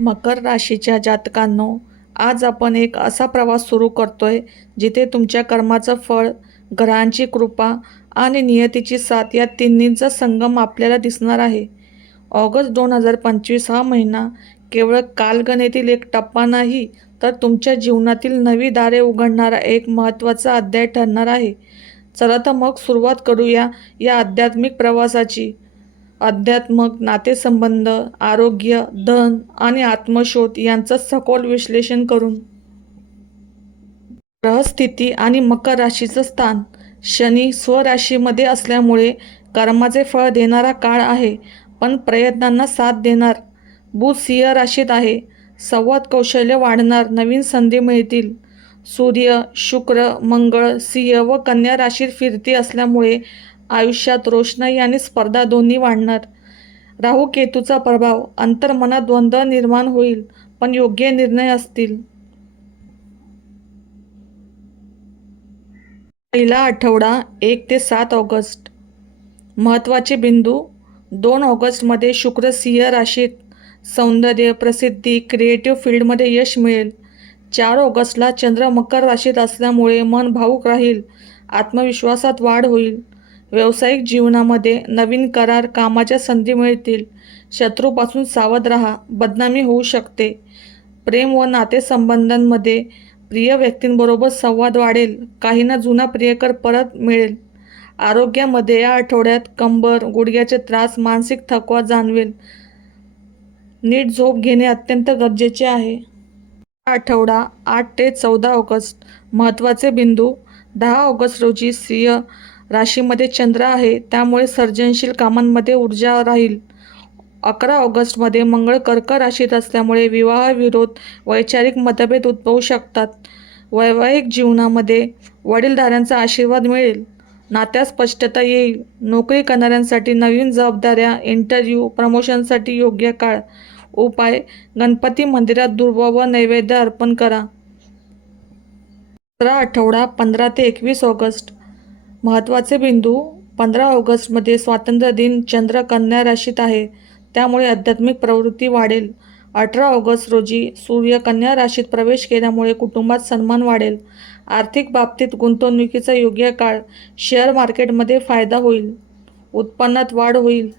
मकर राशीच्या जातकांनो आज आपण एक असा प्रवास सुरू करतोय जिथे तुमच्या कर्माचं फळ ग्रहांची कृपा आणि नियतीची साथ या तिन्हींचा संगम आपल्याला दिसणार आहे. ऑगस्ट दोन हजार पंचवीस हा महिना केवळ कालगणेतील एक टप्पा नाही तर तुमच्या जीवनातील नवी दारे उघडणारा एक महत्त्वाचा अध्याय ठरणार आहे. चला तर मग सुरुवात करूया या आध्यात्मिक प्रवासाची. अध्यात्मक नातेसंबंध आरोग्य धन आणि आत्मशोध यांचं सखोल विश्लेषण करून ग्रहस्थिती आणि मकर राशीचं स्थान शनी स्वराशीमध्ये असल्यामुळे कर्माचे फळ देणारा काळ आहे पण प्रयत्नांना साथ देणार बुध सिंह राशीत आहे. संवाद कौशल्य वाढणार नवीन संधी मिळतील. सूर्य शुक्र मंगळ सिंह व कन्या राशीत फिरती असल्यामुळे आयुष्यात रोषणाई आणि स्पर्धा दोन्ही वाढणार. राहू केतूचा प्रभाव. अंतर्मनात द्वंद्व निर्माण होईल पण योग्य निर्णय असतील. पहिला आठवडा एक ते सात ऑगस्ट. महत्त्वाचे बिंदू. दोन ऑगस्टमध्ये शुक्र सिंह राशीत सौंदर्य प्रसिद्धी क्रिएटिव्ह फील्डमध्ये यश मिळेल. चार ऑगस्टला चंद्र मकर राशीत असल्यामुळे मन भावूक राहील. आत्मविश्वासात वाढ होईल. व्यावसायिक जीवनामध्ये नवीन करार कामाच्या संधी मिळतील. शत्रूपासून सावध राहा. बदनामी होऊ शकते. प्रेम व नातेसंबंधांमध्ये प्रिय व्यक्तींबरोबर संवाद वाढेल. काहींना जुना प्रियकर परत मिळेल. आरोग्यामध्ये या आठवड्यात कंबर गुडघ्याचे त्रास मानसिक थकवा जाणवेल. नीट झोप घेणे अत्यंत गरजेचे आहे. आठवडा आठ ते चौदा ऑगस्ट. महत्त्वाचे बिंदू. दहा ऑगस्ट रोजी सिंह राशीमध्ये चंद्र आहे त्यामुळे सर्जनशील कामांमध्ये ऊर्जा राहील. अकरा ऑगस्टमध्ये मंगळ कर्क राशीत असल्यामुळे विवाहविरोध वैचारिक मतभेद उद्भवू शकतात. वैवाहिक जीवनामध्ये वडीलधाऱ्यांचा आशीर्वाद मिळेल. नात्यात स्पष्टता येईल. नोकरी करणाऱ्यांसाठी नवीन जबाबदाऱ्या इंटरव्ह्यू प्रमोशनसाठी योग्य काळ उपाय गणपती मंदिरात दुर्वा व नैवेद्य अर्पण करा. सतरा आठवडा पंधरा ते एकवीस ऑगस्ट. महत्त्वाचे बिंदू पंधरा ऑगस्टमध्ये स्वातंत्र्य दिन चंद्र कन्या राशीत आहे. त्यामुळे आध्यात्मिक प्रवृत्ती वाढेल. अठरा ऑगस्ट रोजी सूर्य कन्या राशीत प्रवेश केल्यामुळे कुटुंबात सन्मान वाढेल. आर्थिक बाबतीत गुंतवणुकीचा योग्य काळ शेअर मार्केटमध्ये फायदा होईल. उत्पन्नात वाढ होईल.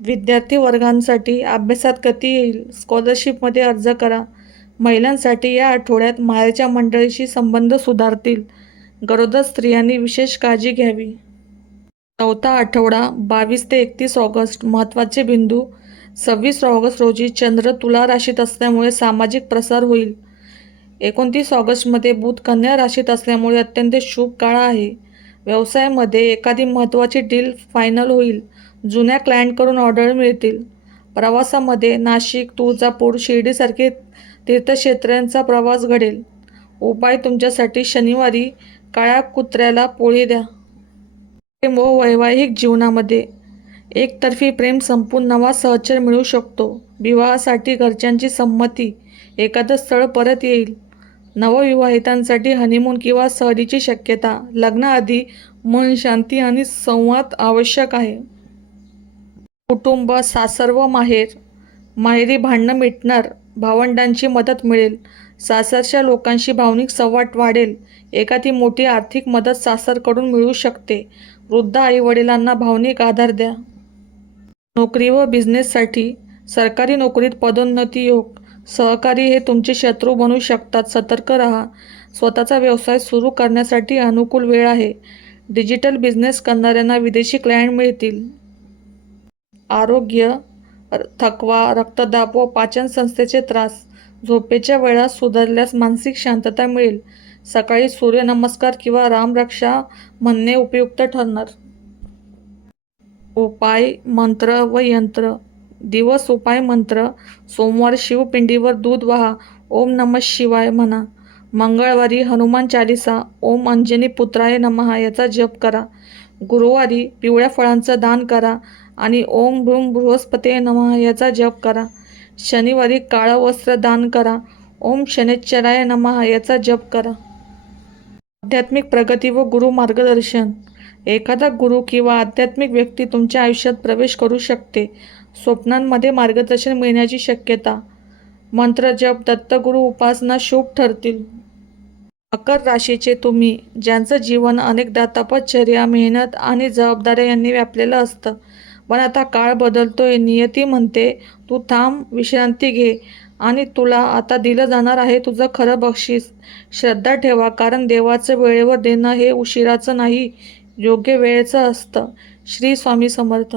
विद्यार्थी वर्गांसाठी अभ्यासात गती येईल. स्कॉलरशिपमध्ये अर्ज करा. महिलांसाठी या आठवड्यात माहेरच्या मंडळीशी संबंध सुधारतील. गरोदर स्त्रियांनी विशेष काळजी घ्यावी. चौथा आठवडा बावीस ते एकतीस ऑगस्ट. महत्त्वाचे बिंदू. सव्वीस ऑगस्ट रोजी चंद्र तुला राशीत असल्यामुळे सामाजिक प्रसार होईल. एकोणतीस ऑगस्टमध्ये बुध कन्या राशीत असल्यामुळे अत्यंत शुभ काळ आहे. व्यवसायामध्ये एखादी महत्त्वाची डील फायनल होईल. जुन्या क्लायंटकडून ऑर्डर मिळतील. प्रवासामध्ये नाशिक तुळजापूर शिर्डीसारखे तीर्थक्षेत्रांचा प्रवास घडेल. उपाय तुमच्यासाठी शनिवारी काळ्या कुत्र्याला पोळी द्या. प्रेम व वैवाहिक जीवनामध्ये एकतर्फी प्रेम संपून नवा सहचर मिळू शकतो. विवाहासाठी घरच्यांची संमती एखादं स्थळ परत येईल. नवविवाहितांसाठी हनीमून किंवा सहलीची शक्यता लग्नाआधी मन शांती आणि संवाद आवश्यक आहे. कुटुंब सासर व माहेर माहेरी भांडणं मिटणार भावंडांची मदत मिळेल. सासरच्या लोकांशी भावनिक संवाद वाढेल. एखादी मोठी आर्थिक मदत सासरकडून मिळू शकते. वृद्ध आईवडिलांना भावनिक आधार द्या. नोकरी व बिझनेससाठी सरकारी नोकरीत पदोन्नती योग. सहकारी हे तुमचे शत्रू बनू शकतात. सतर्क राहा. स्वतःचा व्यवसाय सुरू करण्यासाठी अनुकूल वेळ आहे. डिजिटल बिझनेस करणाऱ्यांना विदेशी क्लायंट मिळतील. आरोग्य थकवा रक्तदाब व पाचन संस्थेचे त्रास. झोपेच्या वेळा सुधारल्यास मानसिक शांतता मिळेल. सकाळी सूर्यनमस्कार किंवा रामरक्षा म्हणणे उपयुक्त ठरणार. उपाय मंत्र व यंत्र. दिवस उपाय मंत्र. सोमवार शिवपिंडीवर दूध वाहा. ओम नम शिवाय म्हणा. मंगळवारी हनुमान चालिसा. ओम अंजनी पुत्राय नमहा याचा जप करा. गुरुवारी पिवळ्या फळांचं दान करा. आणि ओम भ्रूम बृहस्पते नमहा याचा जप करा. शनिवारी काळं वस्त्र दान करा. ओम शनेश्चराय नमः याचा जप करा. आध्यात्मिक प्रगती व गुरु मार्गदर्शन. एखादा गुरु किंवा आध्यात्मिक व्यक्ती तुमच्या आयुष्यात प्रवेश करू शकते. स्वप्नांमध्ये मार्गदर्शन मिळण्याची शक्यता. मंत्र जप दत्तगुरु उपासना शुभ ठरतील. मकर राशीचे तुम्ही ज्यांचं जीवन अनेकदा तपश्चर्या मेहनत आणि जबाबदाऱ्या यांनी व्यापलेलं असतं पण आता काळ बदलतोय नियती म्हणते तू थांब विश्रांती घे आणि तुला आता दिलं जाणार आहे तुझं खरं बक्षीस. श्रद्धा ठेवा कारण देवाचं वेळेवर देणं हे उशिराचं नाही योग्य वेळेचं असतं. श्री स्वामी समर्थ.